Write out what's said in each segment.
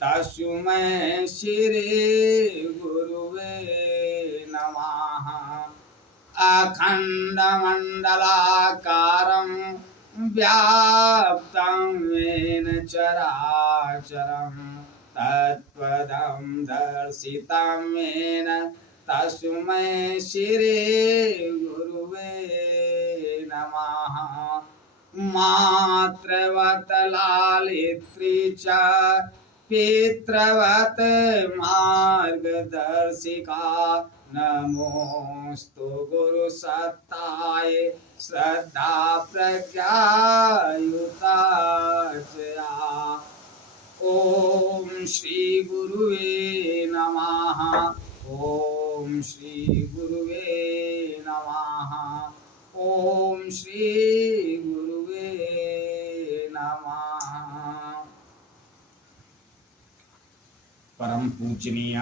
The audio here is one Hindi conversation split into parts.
तस्मै श्री गुरुवे नमः। अखण्डमण्डलाकारं व्याप्तं येन चराचरं तत्पदं दर्शितं येन तस्मै श्री गुरुवे नमः। मातृवत् लालित्री च पितृवत् मार्गदर्शिका नमोस्तु गुरुसत्ताय श्रद्धा प्रज्ञायुताचया। ओम श्री गुरुवे नमः। ओम श्री गुरुवे नमः। ओम श्री गुरुवे नमः। परम पूजनीय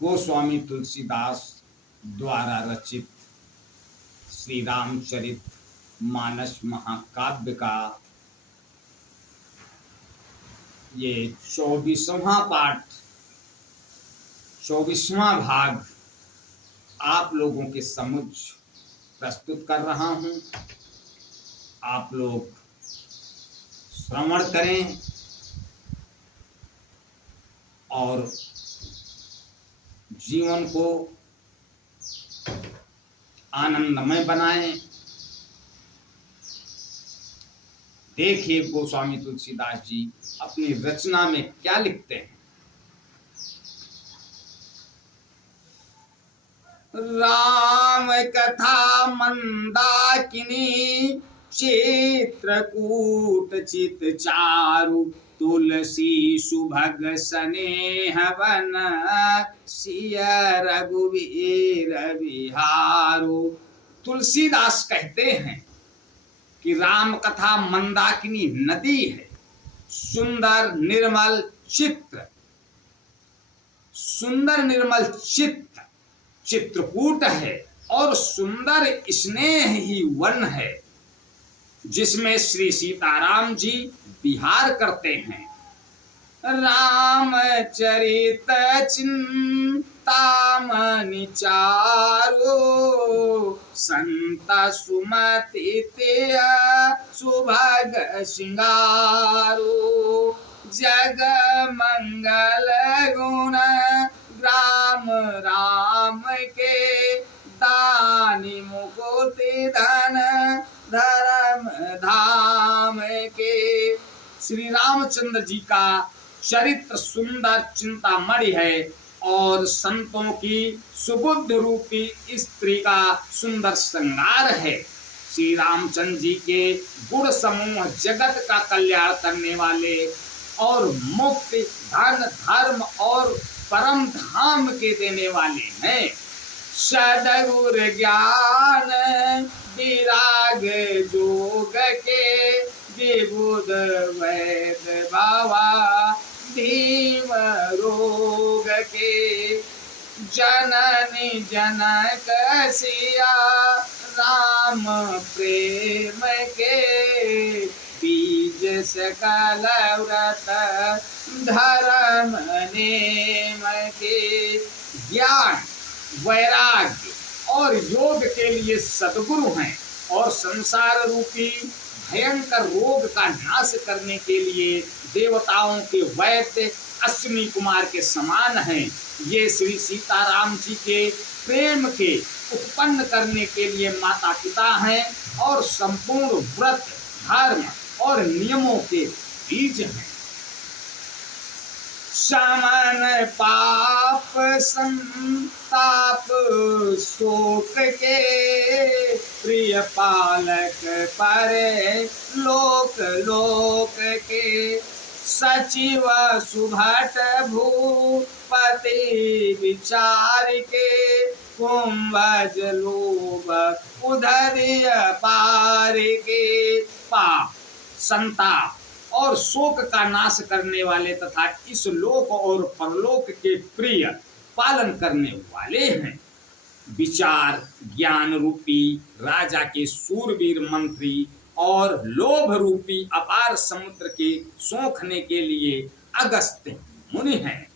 गोस्वामी तुलसीदास द्वारा रचित श्री रामचरित मानस महाकाव्य का ये 24वां पाठ, 24वां भाग आप लोगों के समक्ष प्रस्तुत कर रहा हूं। आप लोग श्रवण करें और जीवन को आनंदमय बनाएं। देखिए गोस्वामी तुलसीदास जी अपनी रचना में क्या लिखते हैं। राम कथा मंदाकिनी चित्रकूट चित चारु तुलसी सुभग स्नेह वन सिय रघुवीर बिहारू। तुलसीदास कहते हैं कि राम कथा मंदाकिनी नदी है, सुंदर निर्मल चित्र, सुंदर निर्मल चित्र चित्रकूट है और सुंदर स्नेह ही वन है जिसमें श्री सीताराम जी विहार करते हैं। रामचरित चिंतामणि चारु संत सुमति तेय सुभग श्रृंगारो। जग मंगल गुण ग्राम राम के दानी मुकुति धन धर्म धाम के। श्री रामचंद्र जी का चरित्र सुंदर चिंतामणि है और संतों की सुबुद्ध रूपी स्त्री का सुंदर श्रृंगार है। श्री रामचंद्र जी के गुण समूह जगत का कल्याण करने वाले और मुक्ति धन धर्म और परम धाम के देने वाले हैं। सदगुर ज्ञान विराग जोग के विबुध वैद बाबा भीम रोग के। जननी जनक सिया राम प्रेम के बीज सकल व्रत धर्म नेम के। ज्ञान वैराग्य और योग के लिए सद्गुरु हैं और संसार रूपी भयंकर रोग का नाश करने के लिए देवताओं के वैद्य अश्विनी कुमार के समान हैं। ये श्री सीताराम जी के प्रेम के उत्पन्न करने के लिए माता पिता हैं और संपूर्ण व्रत धर्म और नियमों के बीज हैं। शमन पाप संताप शोक के प्रिय पालक परे लोक लोक के। सचिव सुभट भूपति विचार के कुंभज लोभ उधरिय पार के। पाप संताप और शोक का नाश करने वाले तथा इस लोक और परलोक के प्रिय पालन करने वाले हैं। विचार ज्ञान रूपी राजा के सूरवीर मंत्री और लोभ रूपी अपार समुद्र के सोखने के लिए अगस्त्य मुनि हैं।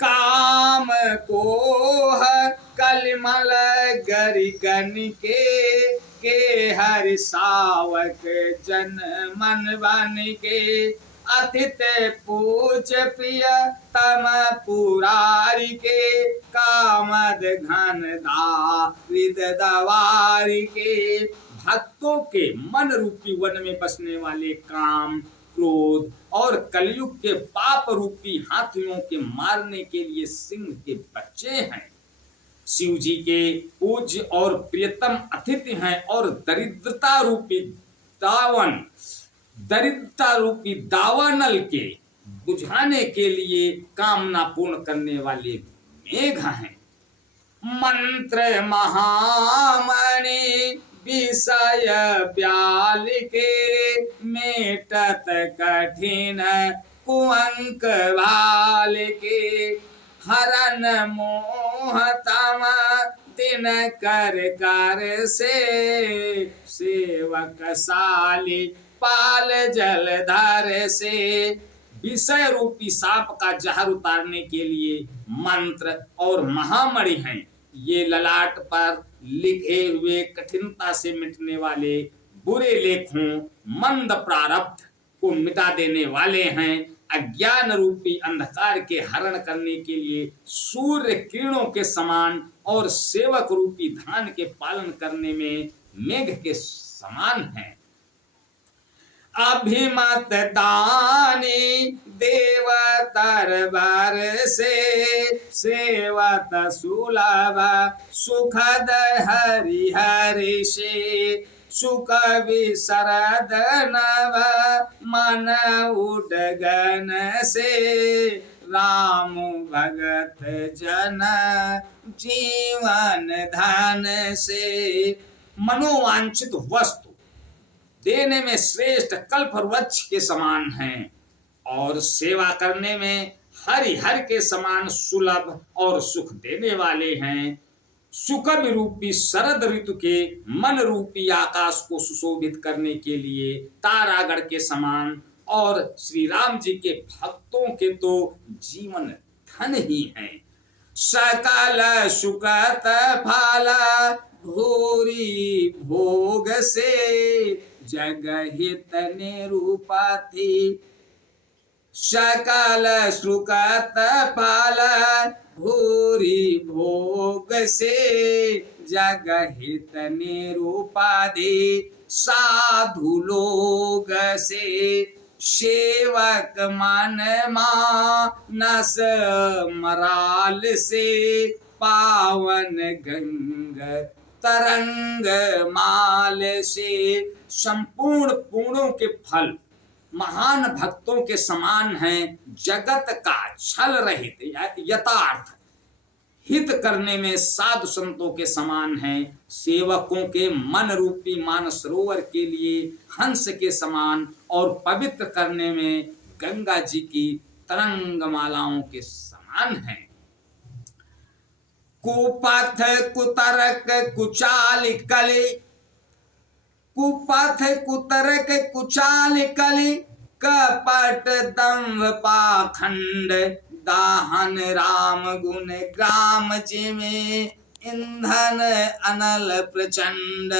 काम कोह कलिमल गरिगन के हरि सावक जन मन बन के अतिथ पूज प्रिय तम पुरारी के कामद घन दारिद दवारी के। भक्तों के मन रूपी वन में बसने वाले काम, क्रोध और कलयुग के पाप रूपी हाथियों के मारने के लिए सिंह के बच्चे हैं। शिव जी के पूज्य और प्रियतम अतिथि हैं और दरिद्रता रूपी दावानल के बुझाने के लिए कामना पूर्ण करने वाले मेघ हैं। मंत्र महामणि विषय ब्याल के मेटत कठिन कुअंक भाल के हरन मोहतम दिन कर से सेवक साली पाल जलधर से। विषय रूपी सांप का जहर उतारने के लिए मंत्र और महामणि हैं। ये ललाट पर लिखे हुए कठिनता से मिटने वाले बुरे लेखों मंद प्रारब्ध को मिटा देने वाले हैं। अज्ञान रूपी अंधकार के हरण करने के लिए सूर्य किरणों के समान और सेवक रूपी धान के पालन करने में मेघ के समान हैं। अभिमत दानी देव तरबर से सेवत सुलभ सुखद हरि हरि से। सुख विशरद नव मन उडगन से राम भगत जन जीवन धन से। मनोवांछित वस्तु देने में श्रेष्ठ कल्प वृक्ष के समान हैं और सेवा करने में हरिहर के समान सुलभ और सुख देने वाले हैं। सुकवि रूपी शरद ऋतु के मन रूपी आकाश को सुशोभित करने के लिए तारागढ़ के समान और श्री राम जी के भक्तों के तो जीवन धन ही हैं। सकल सुकत फल भूरी भोग से जगहित निरूपा थी। सकल सुकत फल भूरी भोग से जगहित निरूपाधि साधु लोग से। सेवक मन मानस मराल से पावन गंग तरंग माल से। संपूर्ण पूर्णों के फल महान भक्तों के समान हैं। जगत का छल रहित यथार्थ हित करने में साधु संतों के समान हैं। सेवकों के मन रूपी मानसरोवर के लिए हंस के समान और पवित्र करने में गंगा जी की तरंग मालाओं के समान हैं। कुपथ कुतरक कुचाल कली कुपथ कुतरक कुचाल कली कपट दंभ पाखंड दाहन राम गुण ग्राम जिमे ईंधन अनल प्रचंड।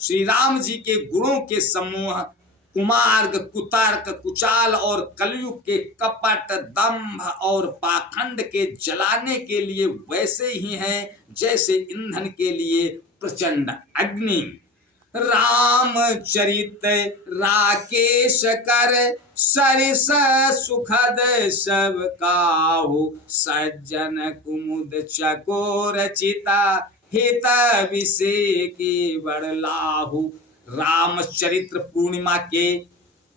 श्री राम जी के गुणों के समूह कुमार्ग कुतर्क कुचाल और कलयुग के कपट दंभ और पाखंड के जलाने के लिए वैसे ही हैं जैसे ईंधन के लिए प्रचंड अग्नि। रामचरित राकेश कर सरिस सुखद सब काहू सज्जन कुमुद चकोर चिता हित विषय के बड़लाहू। रामचरित्र पूर्णिमा के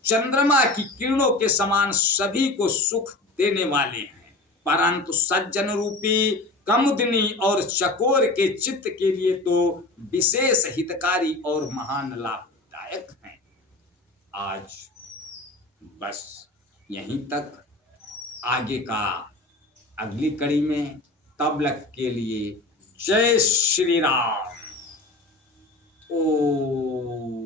चंद्रमा की किरणों के समान सभी को सुख देने वाले हैं, परंतु सज्जन रूपी कमुदनी और चकोर के चित्त के लिए तो विशेष हितकारी और महान लाभदायक हैं। आज बस यहीं तक, आगे का अगली कड़ी में, तब तक के लिए जय श्री राम। ओ